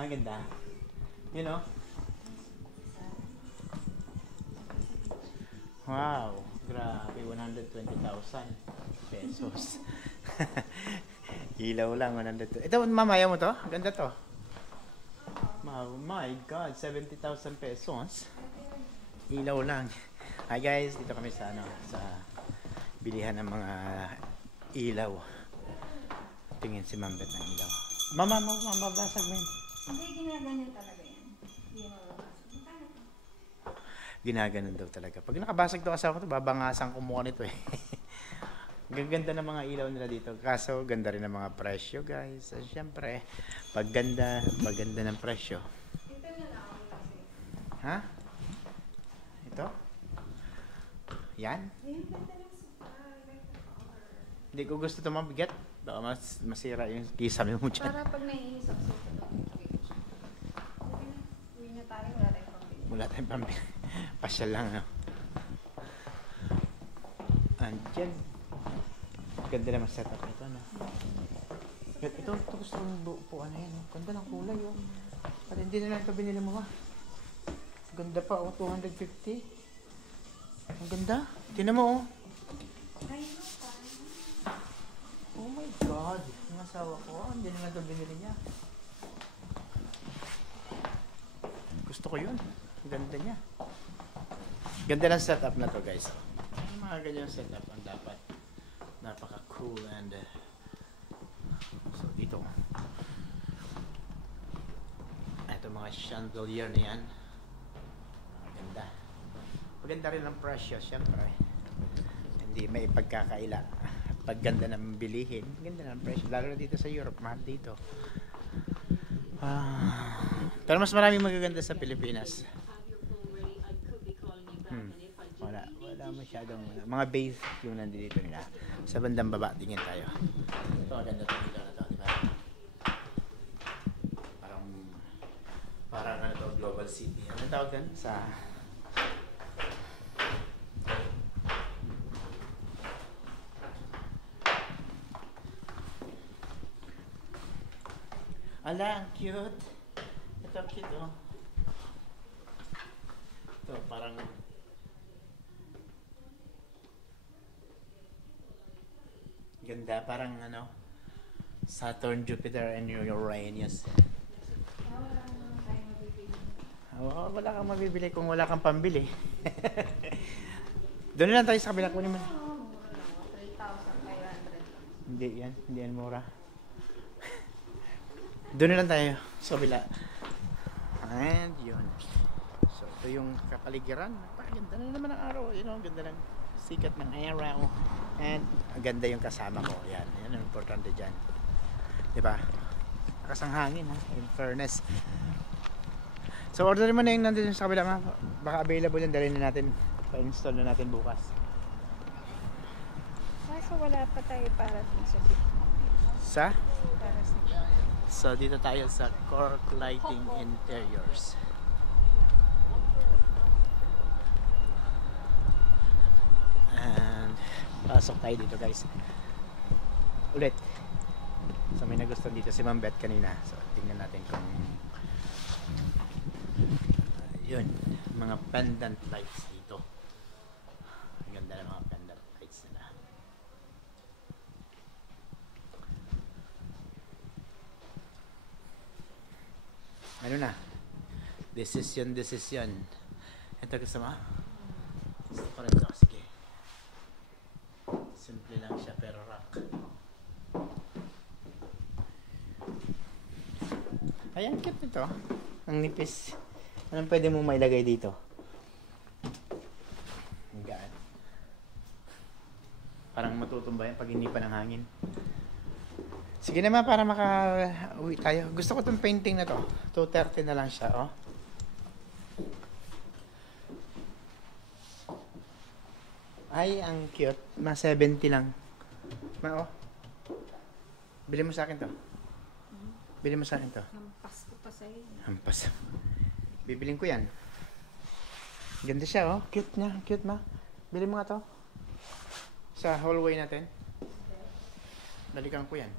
Ah, ganda. You know? Wow, grabe, 120,000 pesos. Ilaw lang, 100. Ito, mamaya mo to? Ganda to. Oh my God, 70,000 pesos. Ilaw lang. Hi guys, dito kami sa sa bilihan ng mga ilaw. Tingin si Ma'am Beth ng ilaw. Mama, mababasag mo yun. Hindi, ginaganyan talaga yan. Hindi mababasag. Ginaganon daw talaga. Pag nakabasag to asawa ko, babangasan ko mukha nito eh. Gaganda ng mga ilaw nila dito. Kaso, ganda rin ng mga presyo, guys. So, syempre, paganda ng presyo. Ito na lang ako kasi. Ha? Ito? Yan? Ayun, ganda lang sa Hindi ko gusto ito mabigat. Baka masira yung kisame mo dyan. para pag naiinis ako sa ito. Uwi na tayo, wala tayong pambili. Wala tayong pambili. Pasyal lang, no? Andyan. Ganda naman setup nito, no? Ito gusto kong buupuan na yan, no? Ganda ng kulay, oh. At hindi na lang ito binili mo, ba? Ganda pa, oh. 250. Ang ganda. Tingnan mo, oh. Oh my God. Yung asawa ko, hindi na lang ito binili niya. Gusto ko yun. Ang ganda niya. Ganda ng setup na to, guys. Yung mga ganyan setup ang dapat. Napaka-cool and so dito. Ito mga chandelier na yan. Maganda. Maganda rin ang presyo, syempre. Hindi may pagkakaila. Pagganda ng bilihin, ganda ng presyo. Lalo na dito sa Europe, mahal dito. Pero mas maraming magaganda sa Pilipinas. Wala masyadong mga base yung nandito nila. Sa bandang baba, tingin tayo. Ito, maganda itong ilaw na ito, di ba? Parang ano ito, global city. Ano tawag yan? Sa ala, ang cute. Ito, cute, oh. Ito, parang ganda, parang ano, Saturn, Jupiter, and Uranus. Oh, wala kang mabibili kung wala kang pambili. Doon lang tayo sa kabila. Kunin mo. 3,500. Hindi yan mura. Doon lang tayo sa kabila. And yun. So, ito yung kapaligiran. Ganda na naman ang araw. You know, ganda ng sikat ng araw. And ganda yung kasama ko. Yan ang importante dyan. Diba? Lakas ang hangin, ha? In fairness. So, order mo na yung nandito sa kabila, ma. Baka available yan. Dalhin na natin. Pa-install na natin bukas. Kaso wala pa tayo para dun sa Sa? para sa So, dito tayo sa Cork Lighting Interiors. And, pasok tayo dito, guys. Ulit. So, may nagustuhan dito si Ma'am Beth kanina. So, tingnan natin kung yun, mga pendant lights dito. Ang ganda ng mga pendant lights nila. Ano na? Decision. Ito kasama. Gusto ko rin ito. Sige. Simple lang siya pero rock. Ayan, cute nito. Ang nipis. Anong pwede mo mailagay dito? Ang gaan. Parang matutumba yan pag hindi pa ng hangin. Sige naman para maka-uwi tayo. Gusto ko itong painting na to. 230 na lang siya, oh. Ay, ang cute. Ma 70 lang. Ma, oh. Bili mo sa akin to. Bili mo sa akin to. Hampas ko pa sa'yo. Hampas. Bibiling ko yan. Ganda siya, oh. Cute niya. Cute, ma. Bili mo nga to. Sa hallway natin. Balikan ko yan.